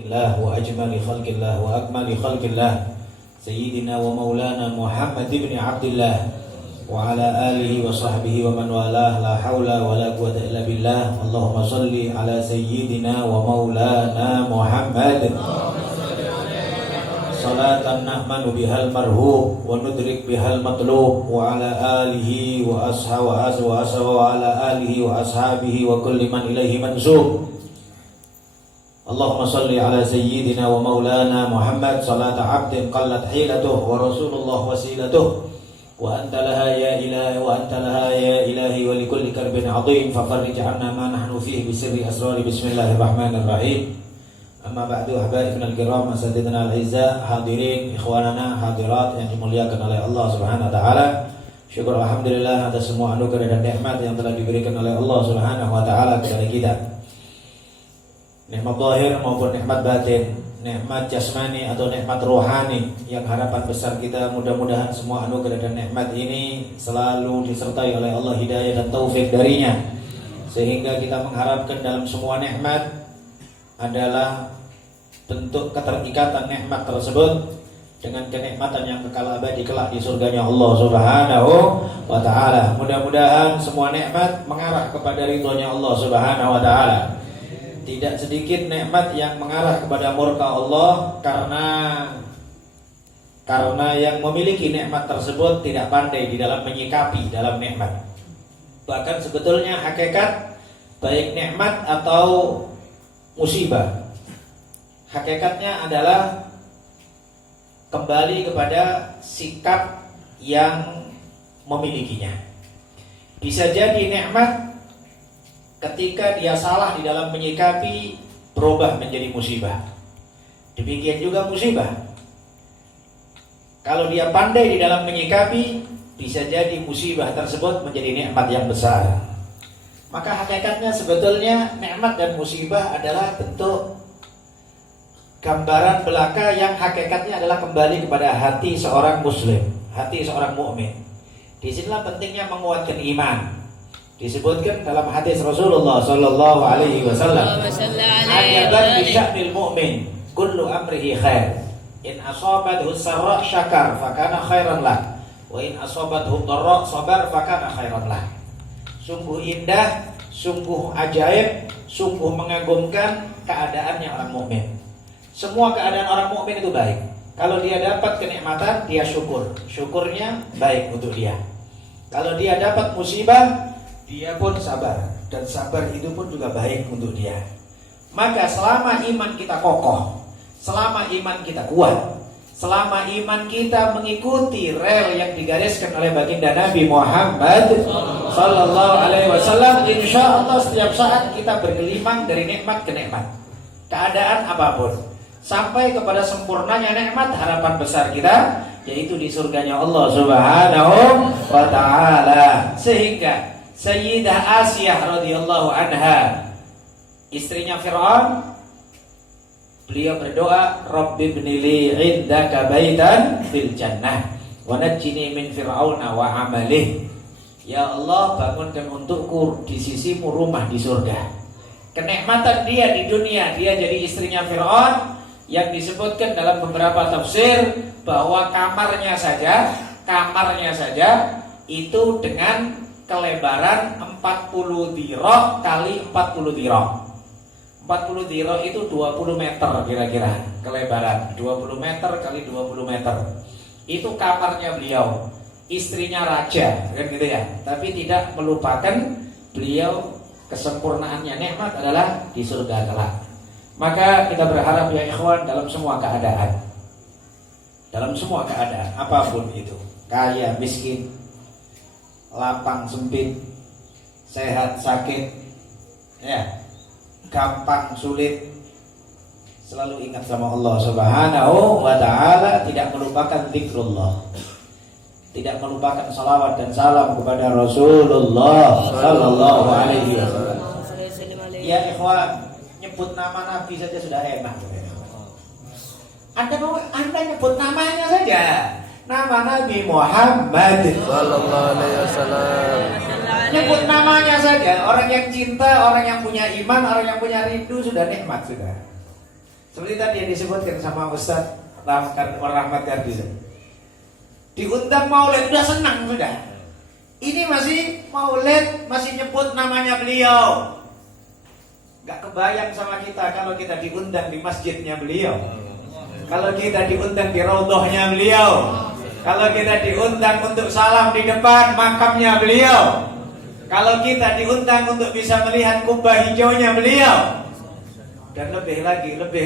الله وأجمل خلق الله وأكمل خلق الله سيدنا ومولانا محمد بن عبد الله وعلى آله وصحبه ومن والاه لا حول ولا قوة إلا بالله اللهم صل على سيدنا ومولانا محمد صلاة نأمن بها المرهوب وندرك بها المطلوب وعلى آله وأصحابه وكل من إليه منسوب اللهم صل على سيدنا ومولانا محمد صلاة عبد قلت حيلته ورسول الله وسيلته وأنت لها يا إلهي ولكل كرب عظيم ففرج عنا ما نحن فيه بسر أسرار بسم الله الرحمن الرحيم أما بعد أحبابنا الكرام أساتذتنا الأعزاء hadirin ikhwanana hadirat yang dimuliakan oleh Allah Subhanahu wa taala. Syukur alhamdulillah atas semua anugerah dan nikmat yang telah diberikan oleh Allah Subhanahu wa taala kepada kita. Nikmat zahir maupun nikmat batin, nikmat jasmani atau nikmat rohani, yang harapan besar kita mudah-mudahan semua anugerah dan nikmat ini selalu disertai oleh Allah hidayah dan taufik darinya, sehingga kita mengharapkan dalam semua nikmat adalah bentuk keterikatan nikmat tersebut dengan kenikmatan yang kekal abadi kelak di surganya Allah Subhanahu wa taala. Mudah-mudahan semua nikmat mengarah kepada ridhonya Allah Subhanahu wa taala. Tidak sedikit nikmat yang mengarah kepada murka Allah karena yang memiliki nikmat tersebut tidak pandai di dalam menyikapi dalam nikmat. Bahkan sebetulnya hakikat baik nikmat atau musibah, hakikatnya adalah kembali kepada sikap yang memilikinya. Bisa jadi nikmat ketika dia salah di dalam menyikapi berubah menjadi musibah. Demikian juga musibah, kalau dia pandai di dalam menyikapi, bisa jadi musibah tersebut menjadi nikmat yang besar. Maka hakikatnya sebetulnya nikmat dan musibah adalah bentuk gambaran belaka yang hakikatnya adalah kembali kepada hati seorang muslim, hati seorang mukmin. Disinilah pentingnya menguatkan iman. Disebutkan dalam hadis Rasulullah sallallahu alaihi wasallam, "Ajaban bi sya'nil mu'min, kullu amrihi khair. In asabathu sarra syakar fakana khairan lah, wa in asabathu dharra sabar fakana khairan lah." Sungguh indah, sungguh ajaib, sungguh mengagumkan keadaannya orang mukmin. Semua keadaan orang mukmin itu baik. Kalau dia dapat kenikmatan, dia syukur. Syukurnya baik untuk dia. Kalau dia dapat musibah, dia pun sabar, dan sabar itu pun juga baik untuk dia. Maka selama iman kita kokoh, selama iman kita kuat, selama iman kita mengikuti rel yang digariskan oleh baginda Nabi Muhammad sallallahu alaihi wasallam, insya Allah setiap saat kita bergelimang dari nikmat ke nikmat, keadaan apapun, sampai kepada sempurnanya nikmat. Harapan besar kita yaitu di surganya Allah Subhanahu wa taala. Sehingga Sayyidah Asiyah radhiyallahu anha, istrinya Fir'aun, beliau berdoa, Rabbi ibnili indaka baitan fil jannah wa najjini min fir'auna wa amalih. Ya Allah, bangunkan untukku di sisimu rumah di surga. Kenikmatan dia di dunia, dia jadi istrinya Fir'aun, yang disebutkan dalam beberapa tafsir bahwa kamarnya saja itu dengan kelebaran 40 dirok kali 40 dirok. 40 dirok itu 20 meter kira-kira kelebaran, 20 meter kali 20 meter. Itu kamarnya beliau, istrinya raja, kan gitu ya. Tapi tidak melupakan beliau kesempurnaannya nikmat adalah di surga kelak. Maka kita berharap ya ikhwan, dalam semua keadaan, apapun itu, kaya, miskin, lapang, sempit, sehat, sakit, ya, gampang, sulit, selalu ingat sama Allah Subhanahu wa ta'ala, tidak melupakan zikrullah, tidak melupakan salawat dan salam kepada Rasulullah sallallahu alaihi wasallam. Ya ikhwan, nyebut nama Nabi saja sudah enak. Anda nyebut namanya saja, nama Nabi Muhammad sallallahu alaihi wasallam. Nyebut namanya saja, orang yang cinta, orang yang punya iman, orang yang punya rindu sudah nikmat sudah. Seperti tadi yang disebutkan sama Ustaz Rahmat Kardiza. Diundang maulid sudah senang sudah. Ini masih maulid, masih nyebut namanya beliau. Gak kebayang sama kita kalau kita diundang di masjidnya beliau, kalau kita diundang di raudhahnya beliau, kalau kita diundang untuk salam di depan makamnya beliau, kalau kita diundang untuk bisa melihat kubah hijaunya beliau. Dan lebih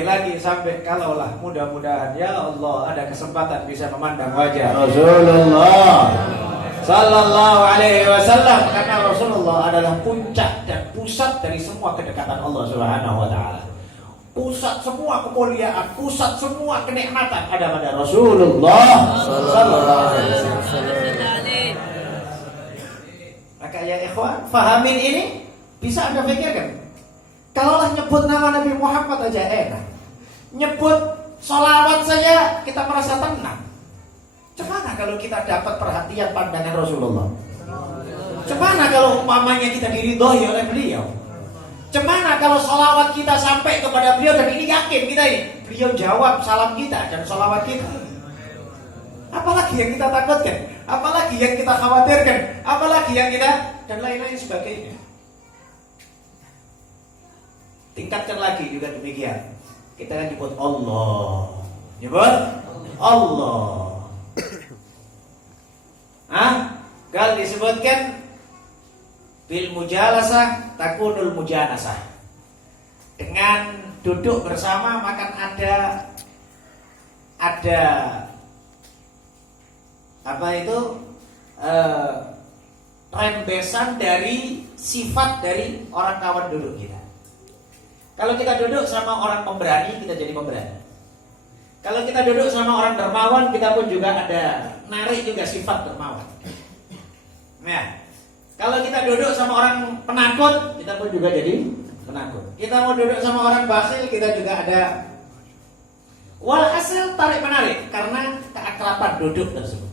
lagi sampai kalaulah mudah-mudahan ya Allah ada kesempatan bisa memandang wajah Rasulullah Sallallahu Alaihi Wasallam, karena Rasulullah adalah puncak dan pusat dari semua kedekatan Allah Subhanahu Wa Taala. Pusat semua kemuliaan, pusat semua kenikmatan ada pada Rasulullah Sallallahu Alaihi Wasallam. Maka ya ikhwan, fahamin ini bisa Anda pikirkan. Kalaulah nyebut nama Nabi Muhammad aja enak, nyebut sholawat saja kita merasa tenang. Cemana kalau kita dapat perhatian pandangan Rasulullah? Cemana kalau umpamanya kita diridhoi oleh beliau? Cemana kalau sholawat kita sampai kepada beliau dan ini yakin kita ini beliau jawab salam kita dan sholawat kita? Apalagi yang kita takutkan? Apalagi yang kita khawatirkan? Apalagi yang kita dan lain-lain sebagainya. Tingkatkan lagi juga demikian. Kita kan nyebut Allah. Nyebut Allah. Kalau disebutkan bil mujalasah takunul mujanasah. Dengan duduk bersama maka ada apa itu rembesan dari sifat dari orang kawan duduk kita. Kalau kita duduk sama orang pemberani, kita jadi pemberani. Kalau kita duduk sama orang dermawan, kita pun juga ada narik juga sifat dermawan. Nah, kalau kita duduk sama orang penakut, kita pun juga jadi penakut. Kita mau duduk sama orang bakhil, kita juga ada walhasil tarik menarik karena keakraban duduk tersebut.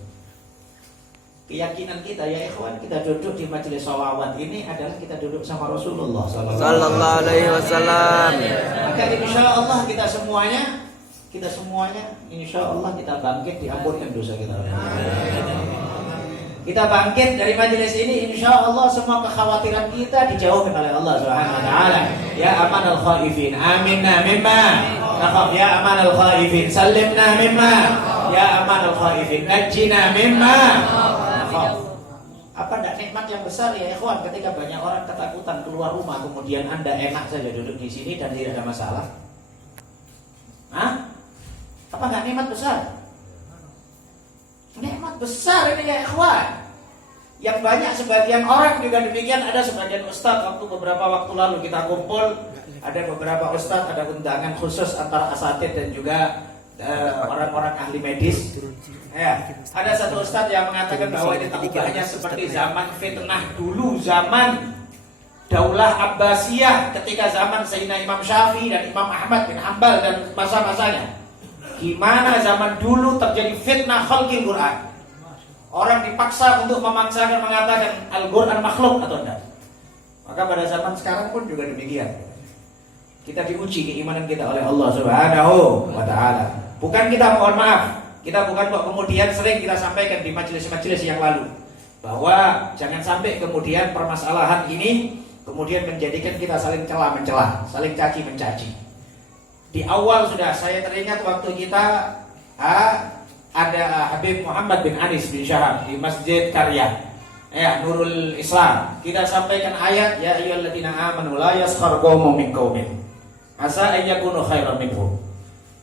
Keyakinan kita ya ikhwan, kita duduk di majelis sholawat ini adalah kita duduk sama Rasulullah Sallallahu Alaihi Wasallam. Maka insya Allah kita semuanya insya Allah kita bangkit diampunkan dosa kita. Kita bangkit dari majelis ini insya Allah semua kekhawatiran kita dijauhkan oleh Allah Subhanahu Wa Taala. Ya amanal khaifin, aminna mimma nakhaf. Ya amanal khaifin, sallimna mimma. Ya amanal khaifin, najjina mimma. Apa tidak nikmat yang besar ya ikhwan ketika banyak orang ketakutan keluar rumah kemudian Anda enak saja duduk di sini dan tidak ada masalah? Apa nggak nikmat besar? Nikmat besar ini ya ikhwan. Yang banyak sebagian orang juga demikian. Ada sebagian ustaz waktu beberapa waktu lalu kita kumpul, ada beberapa ustaz, ada undangan khusus antara asatid dan juga orang-orang ahli medis. Ya, ada satu ustaz yang mengatakan bahwa ini ubahnya seperti zaman fitnah dulu, zaman Daulah Abbasiyah ketika zaman Sayyidina Imam Syafi'i dan Imam Ahmad bin Hanbal dan masa-masanya. Gimana zaman dulu terjadi fitnah khalqil Quran. Orang dipaksa untuk memaksakan mengatakan Al-Quran makhluk atau tidak. Maka pada zaman sekarang pun juga demikian. Kita diuji keimanan kita oleh Allah Subhanahu Wa Taala. Bukan kita mohon maaf. Kita bukan kok kemudian sering kita sampaikan di majelis-majelis yang lalu bahwa jangan sampai kemudian permasalahan ini kemudian menjadikan kita saling mencela, saling caci mencaci. Di awal sudah saya teringat waktu kita ada Habib Muhammad bin Anis bin Syahab di Masjid Karya, ya Nurul Islam. Kita sampaikan ayat ya ayyuhalladzina amanu la yaskhar qaumun min qaumin asa ayyakunu khairan minhum.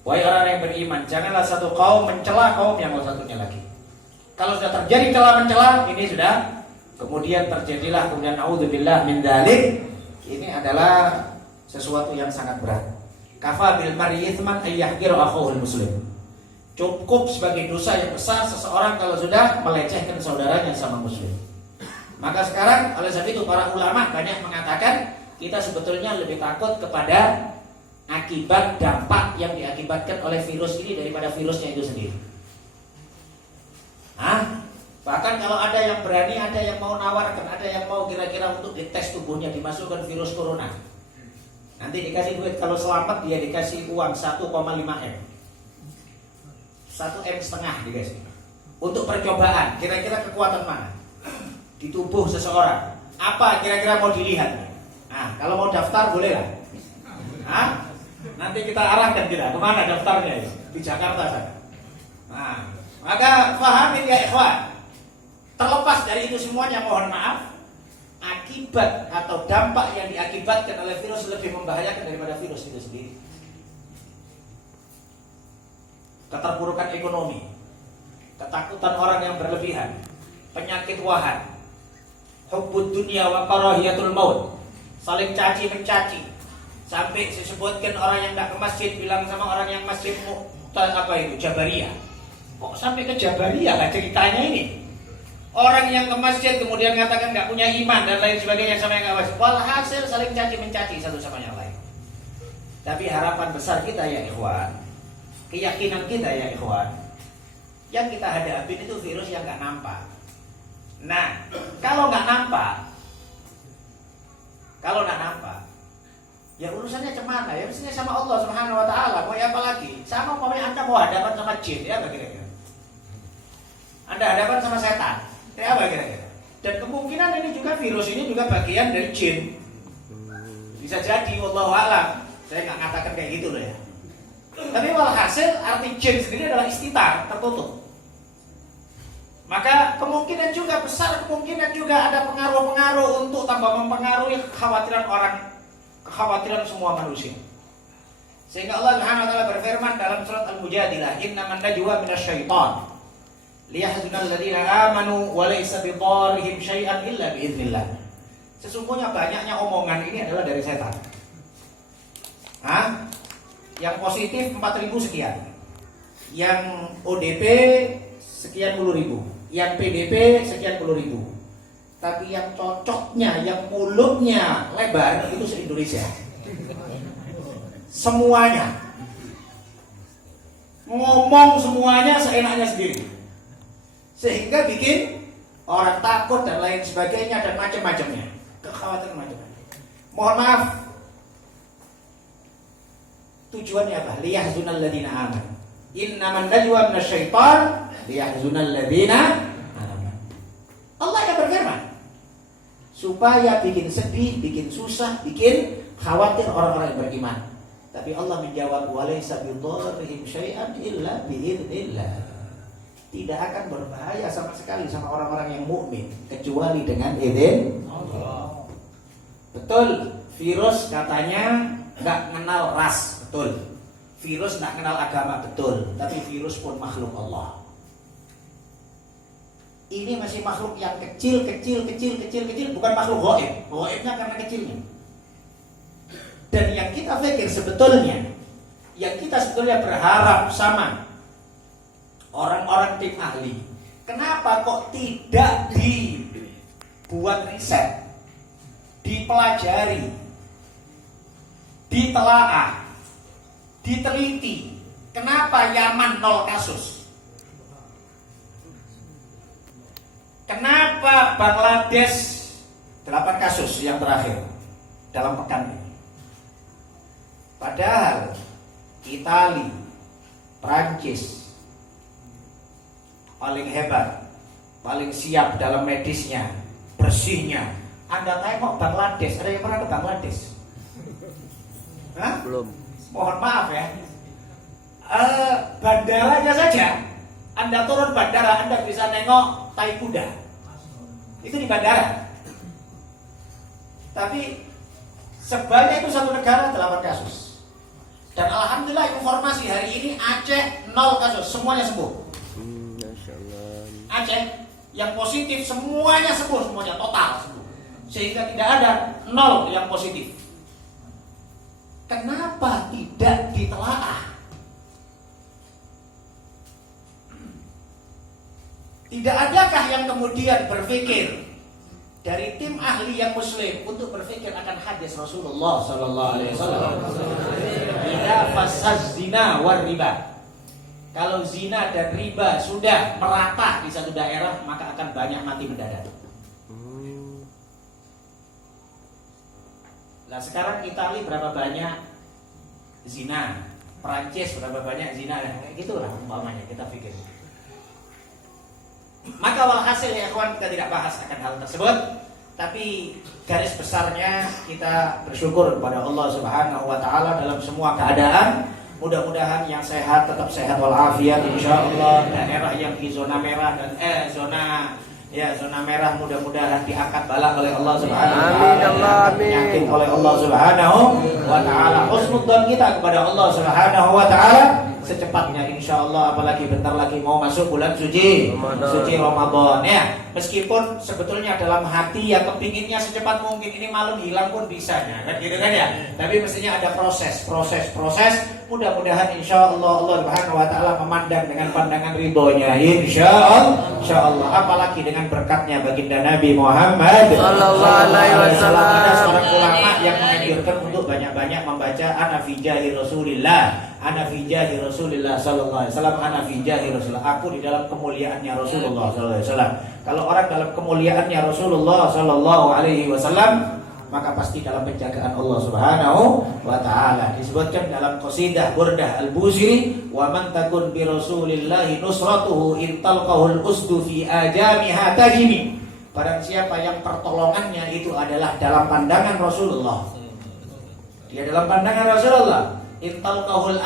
Wahai orang yang beriman, janganlah satu kaum mencela kaum yang satunya lagi. Kalau sudah terjadi cela-mencela, ini sudah kemudian terjadilah kemudian naudzubillah min dzalik. Ini adalah sesuatu yang sangat berat. Kafa bil mar'i itsman ay yahqiru akhahul muslim. Cukup sebagai dosa yang besar seseorang kalau sudah melecehkan saudaranya sama muslim. Maka sekarang oleh sebab itu para ulama banyak mengatakan kita sebetulnya lebih takut kepada akibat dampak yang diakibatkan oleh virus ini daripada virusnya itu sendiri. Bahkan kalau ada yang berani, ada yang mau nawarkan, ada yang mau kira-kira untuk dites tubuhnya dimasukkan virus corona. Nanti dikasih duit, kalau selamat dia dikasih uang 1,5 M. 1 M setengah dikasih. Untuk percobaan, kira-kira kekuatan mana di tubuh seseorang? Apa kira-kira mau dilihat? Nah, kalau mau daftar boleh lah. Hah? Nanti kita arahkan kita kemana daftarnya? Di Jakarta sana. Nah, maka fahamin ya ikhwan. Terlepas dari itu semuanya, mohon maaf, akibat atau dampak yang diakibatkan oleh virus lebih membahayakan daripada virus itu sendiri. Keterpurukan ekonomi, ketakutan orang yang berlebihan, penyakit wahan, hubbud dunya wa karahiyatul maut, saling caci mencaci, sampai disebutkan orang yang tidak ke masjid bilang sama orang yang masjid apa itu Jabariyah. Kok sampai ke Jabariyah lah ceritanya ini? Orang yang ke masjid kemudian mengatakan nggak punya iman dan lain sebagainya sama yang nggak masjid. Walhasil saling caci mencaci satu sama yang lain. Tapi harapan besar kita ya ikhwan, keyakinan kita ya ikhwan, yang kita hadapi itu virus yang nggak nampak. Nah, kalau nggak nampak, ya urusannya kemana? Ya mestinya sama Allah Subhanahu Wa Taala. Mau apa lagi? Sama umpamanya Anda mau hadapan sama jin, ya apa kira-kira? Anda hadapan sama setan. Ya apa kira-kira? Dan kemungkinan ini juga virus ini juga bagian dari jin. Bisa jadi, wallahu a'lam. Saya nggak mengatakan kayak gitu loh ya. Tapi walhasil arti jin sendiri adalah istitar, tertutup. Maka kemungkinan juga besar, kemungkinan juga ada pengaruh-pengaruh untuk tambah mempengaruhi kekhawatiran orang, kekhawatiran semua manusia. Sehingga Allah Subhanahu wa taala berfirman dalam surat Al-Mujadilah, "Innaman najwa minasyaitan liyahzunal ladzina amanu wa laysa bidarrihim syai'an illa biiznillah." Sesungguhnya banyaknya omongan ini adalah dari setan. Hah? Yang positif 4.000 sekian. Yang ODP sekian puluh ribu. Yang PDP sekian puluh ribu. Tapi yang cocoknya, yang mulutnya lebar itu se-Indonesia. Semuanya. Ngomong semuanya seenaknya sendiri. Sehingga bikin orang takut dan lain sebagainya dan macam-macamnya. Kekhawatiran macam-macam. Mohon maaf. Tujuannya apa? Liyahzunal ladzina amanu. Innaman najwa minasyaitan liyahzunal ladzina amanu. Allah yang berfirman supaya bikin sedih, bikin susah, bikin khawatir orang-orang yang beriman. Tapi Allah menjawab walaysa bidarrihim syai'an illa biidznillah. Tidak akan berbahaya sama sekali sama orang-orang yang mukmin kecuali dengan izin Allah. Betul, virus katanya nggak kenal ras, betul. Virus nggak kenal agama, betul. Tapi virus pun makhluk Allah. Ini masih makhluk yang kecil, bukan makhluk gaib. Gaibnya karena kecilnya. Dan yang kita pikir sebetulnya, yang kita sebetulnya berharap sama orang-orang tim ahli, kenapa kok tidak dibuat riset, dipelajari, ditelaah, diteliti? Kenapa Yaman 0 kasus? Kenapa Bangladesh 8 kasus yang terakhir dalam pekan ini? Padahal Italia, Prancis paling hebat, paling siap dalam medisnya, bersihnya. Anda tengok Bangladesh, ada yang pernah ke Bangladesh? Hah? Belum. Mohon maaf ya. Bandaranya saja, Anda turun bandara, Anda bisa nengok tai kuda. Itu di bandara. Tapi sebanyak itu satu negara 8 kasus. Dan alhamdulillah informasi hari ini Aceh 0 kasus, semuanya sembuh. Masya Allah. Aceh yang positif semuanya sembuh, semuanya total sembuh. Sehingga tidak ada 0 yang positif. Kenapa tidak ditelaah? Tidak adakah yang kemudian berpikir dari tim ahli yang muslim untuk berpikir akan hadis Rasulullah sallallahu alaihi wasallam? Idza fasaz zina war riba. Kalau zina dan riba sudah merata di satu daerah, maka akan banyak mati mendadak. Nah sekarang Italia berapa banyak zina, Perancis berapa banyak zina, kayak gitulah umpamanya kita pikir. Maka walhasil ya ikhwan, kita tidak bahas akan hal tersebut, tapi garis besarnya kita bersyukur kepada Allah Subhanahu wa taala dalam semua keadaan. Mudah-mudahan yang sehat tetap sehat walafiat insyaallah. Daerah yang di zona merah dan zona merah mudah-mudahan diangkat bala oleh Allah Subhanahu wa taala, penyakit oleh Allah Subhanahu wa taala. Husnudzan kita kepada Allah Subhanahu wa taala secepatnya insyaallah, apalagi bentar lagi mau masuk bulan suci Ramadan ya. Meskipun sebetulnya dalam hati ya kepinginnya secepat mungkin ini malam hilang pun bisa ya, kan gitu kan ya. Tapi mestinya ada proses. Mudah-mudahan insyaallah Allah Subhanahu wa taala memandang dengan pandangan ridhonya insyaallah, apalagi dengan berkatnya baginda Nabi Muhammad sallallahu alaihi wasallam. Ada seorang ulama yang menganjurkan untuk banyak-banyak membaca ana fi jahi Rasulillah sallallahu alaihi wasallam, ana fi jahi Rasulullah, aku di dalam kemuliaannya Rasulullah sallallahu alaihi wasallam. Kalau orang dalam kemuliaannya Rasulullah sallallahu alaihi wasallam, maka pasti dalam penjagaan Allah Subhanahu wa taala. Disebutkan dalam qasidah Burdah Al-Busiri, wa man takun bi Rasulillahi nusratuhu in talqahul usdu fi ajamiha tajimi. Barang siapa yang pertolongannya itu adalah dalam pandangan Rasulullah. Dia dalam pandangan Rasulullah. In talqahul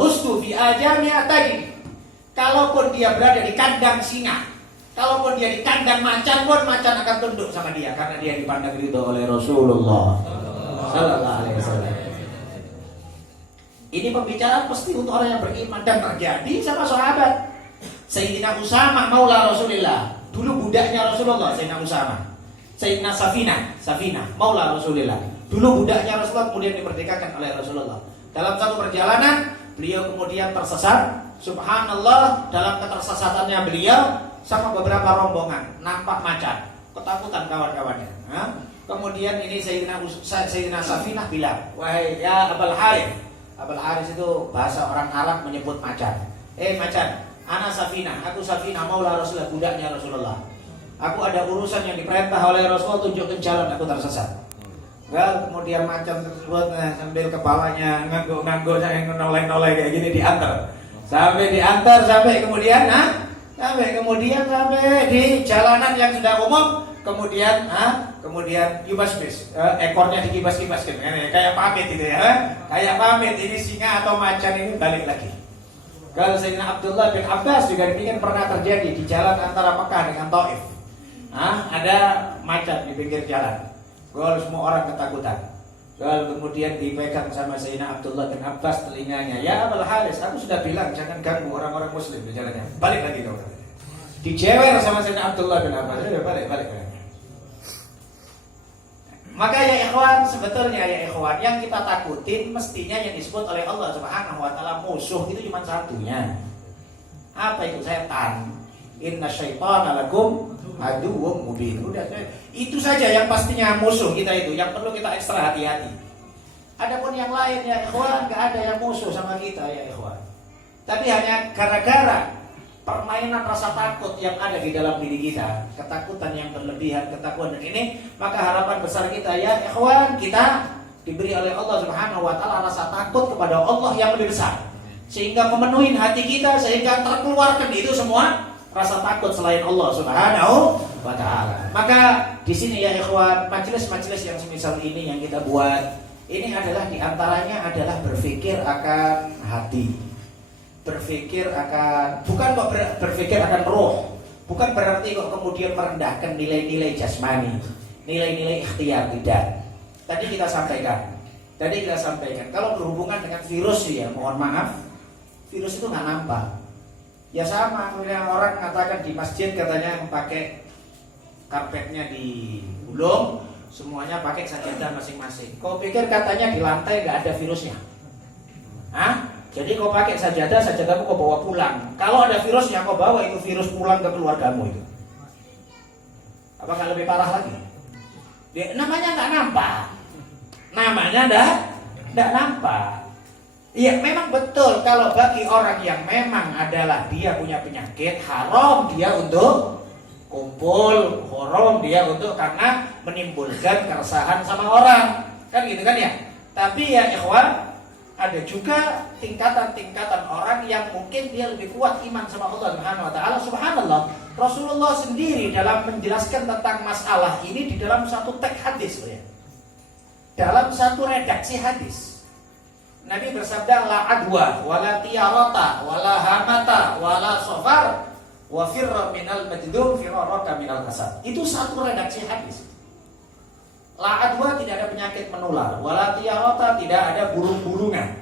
usdu fi ajamiha tajimi. Kalaupun dia berada di kandang singa, kalaupun dia di kandang macan pun, macan akan tunduk sama dia karena dia dipandang ridho oleh Rasulullah sallallahu alaihi wasallam. Ini pembicaraan pasti untuk orang yang beriman dan terjadi sama sahabat. Sayyidina Usamah maula Rasulillah, dulu budaknya Rasulullah. Sayyidina Usamah, Sayyidina Safinah maula Rasulillah, dulu budaknya Rasulullah, kemudian dimerdekakan oleh Rasulullah. Dalam satu perjalanan beliau kemudian tersesat. Subhanallah, dalam ketersesatannya beliau sama beberapa rombongan nampak macan, ketakutan kawan-kawannya. Kemudian ini Sayyidina Safinah bilang, wahai ya Abul Harith itu bahasa orang Arab menyebut macan. Macan, ana Safinah, aku Safinah maula Rasulullah, budaknya Rasulullah. Aku ada urusan yang diperintah oleh Rasulullah, tunjukkan jalan, aku tersesat. Kemudian macan tersebut sambil kepalanya ngangguk-ngangguk, noleh-noleh kayak gini diantar. Sampai kemudian sampai di jalanan yang sudah umum, kemudian yubasbis, ekornya dikibas-kibaskan kayak pamit gitu ya. Kayak pamit, ini singa atau macan ini balik lagi. Kalau Sayyidina Abdullah bin Abbas juga demikian pernah terjadi di jalan antara Mekah dengan Taif. Ada macan di pinggir jalan. Kalau semua orang ketakutan. Kalau kemudian dipegang sama Sayyidina Abdullah bin Abbas telinganya, ya Abul Harith, aku sudah bilang jangan ganggu orang-orang muslim di jalannya. Balik lagi kau. Dijewer sama Sayyidina Abdullah bin Abbas, balik. Maka ya ikhwan, sebetulnya ya ikhwan, yang kita takutin mestinya yang disebut oleh Allah Subhanahu wa taala musuh itu cuma satunya. Apa itu? Setan. Inna syaitana lakum aduwwum mubin. Udah, itu saja yang pastinya musuh kita itu, yang perlu kita ekstra hati-hati. Adapun yang lain ya ikhwan, enggak ada yang musuh sama kita ya ikhwan. Tapi hanya gara-gara permainan rasa takut yang ada di dalam diri kita, ketakutan yang berlebihan, ketakutan ini, maka harapan besar kita ya ikhwan, kita diberi oleh Allah Subhanahu wa taala rasa takut kepada Allah yang lebih besar, sehingga memenuhi hati kita, sehingga terkeluarkan itu semua rasa takut selain Allah Subhanahu wa taala. Maka di sini ya ikhwan, majelis-majelis yang semisal ini yang kita buat, ini adalah diantaranya adalah berpikir akan hati, berpikir akan, bukan kok berpikir akan roh, bukan berarti kok kemudian merendahkan nilai-nilai jasmani, nilai-nilai ikhtiar, tidak. Tadi kita sampaikan, kalau berhubungan dengan virus ya, mohon maaf, virus itu nggak nampak. Ya sama, kemudian orang mengatakan di masjid katanya pakai karpetnya digulung, semuanya pakai sajadah masing-masing. Kau pikir katanya di lantai nggak ada virusnya? Jadi kau pakai sajadahmu kau bawa pulang. Kalau ada virusnya kau bawa itu virus pulang ke keluargamu itu. Apakah lebih parah lagi? Namanya nggak nampak. Namanya nggak nampak. Iya memang betul, kalau bagi orang yang memang adalah dia punya penyakit, haram dia untuk kumpul forum dia untuk karena menimbulkan keresahan sama orang, kan gitu kan ya. Tapi ya ikhwan, ada juga tingkatan-tingkatan orang yang mungkin dia lebih kuat iman sama Allah Subhanahu wa taala. Subhanallah, Rasulullah sendiri dalam menjelaskan tentang masalah ini di dalam satu teks hadis ya. Dalam satu redaksi hadis, Nabi bersabda la adwa wala tiyarata wala hamata wala safar wa firra minal majdum firaraka minal kasad. Itu satu redaksi hadis. La adwa tidak ada penyakit menular, wala tiyarata tidak ada burung-burungan,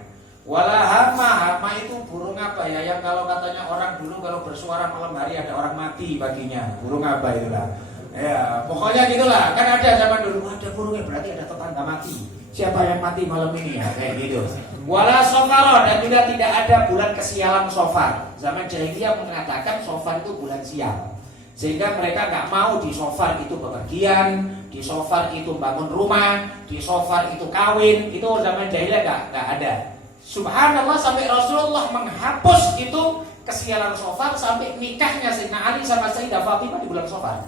wala hama itu burung apa ya? Yang kalau katanya orang dulu kalau bersuara malam hari ada orang mati baginya. Burung apa itulah? Ya, pokoknya gitulah. Kan ada zaman dulu ada burungnya berarti ada tetangga mati. Siapa yang mati malam ini ya? Kayak gitu. Wala sofar, dan juga tidak ada bulan kesialan sofar. Zaman jahiliyah mengatakan sofar itu bulan sial, sehingga mereka nggak mau di sofar itu bepergian, di sofar itu bangun rumah, di sofar itu kawin. Itu zaman jahiliyah nggak ada. Subhanallah, sampai Rasulullah menghapus itu kesialan sofar sampai nikahnya Sayyidina Ali sama Sayyidah Fatimah di bulan sofar.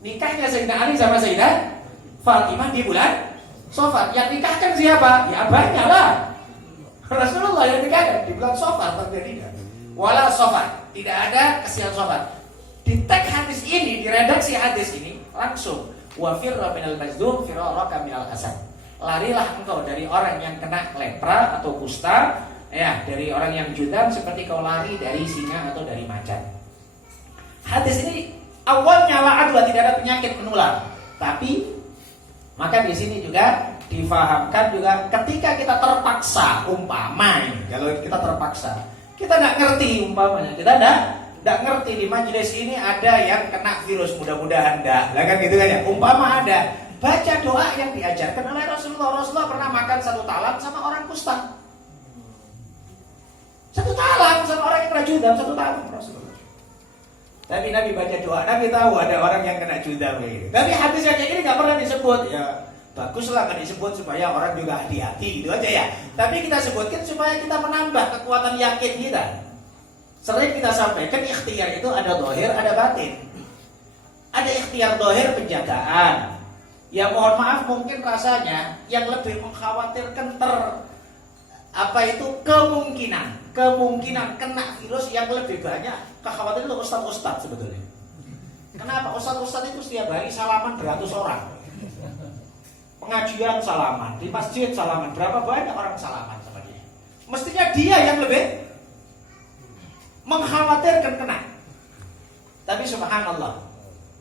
Nikahnya Sayyidina Ali sama Sayyidah Fatimah di bulan Sofar. Yang nikahkan siapa? Ya abahnya lah, Rasulullah yang nikahkan di bulan Sofar terjadinya. Wala Sofar, tidak ada kesialan Sofar. Di teks hadis ini, di redaksi hadis ini langsung wa firra minal majdum firaraka minal hasad. Larilah engkau dari orang yang kena lepra atau kusta, ya, dari orang yang judam seperti kau lari dari singa atau dari macan. Hadis ini awalnya la adwa, tidak ada penyakit menular, tapi maka di sini juga difahamkan juga ketika kita terpaksa, umpama ini, kalau kita terpaksa, kita nggak ngerti umpamanya, kita nggak ngerti di majelis ini ada yang kena virus, mudah-mudahan enggak, lah kan gitu kan ya. Umpama ada, baca doa yang diajarkan oleh Rasulullah. Rasulullah pernah makan satu talam sama orang kusta, satu talam sama orang yang kena judam, satu talam Rasulullah. Tapi Nabi baca doa, Nabi tahu ada orang yang kena judam ini. Tapi hadis yang kayak ini nggak pernah disebut. Ya baguslah kan disebut supaya orang juga hati-hati gitu aja ya. Tapi kita sebutkan supaya kita menambah kekuatan yakin kita. Sering kita sampaikan ikhtiar itu ada zahir, ada batin. Ada ikhtiar zahir penjagaan. Ya mohon maaf mungkin rasanya yang lebih mengkhawatirkan kemungkinan kena virus yang lebih banyak kekhawatiran itu ustaz-ustaz sebetulnya. Kenapa? Ustaz-ustaz itu setiap hari salaman beratus orang, pengajian salaman, di masjid salaman, berapa banyak orang salaman sama dia. Mestinya dia yang lebih mengkhawatirkan kena. Tapi subhanallah,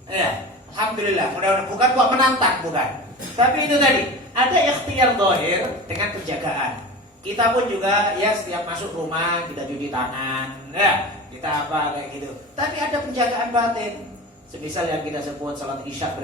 ya alhamdulillah, mudah-mudahan bukan kok menantang, bukan. Tapi itu tadi ada ikhtiar zahir dengan penjagaan. Kita pun juga ya setiap masuk rumah kita cuci tangan, ya kita apa kayak gitu. Tapi ada penjagaan batin. Semisal yang kita sebut salat isya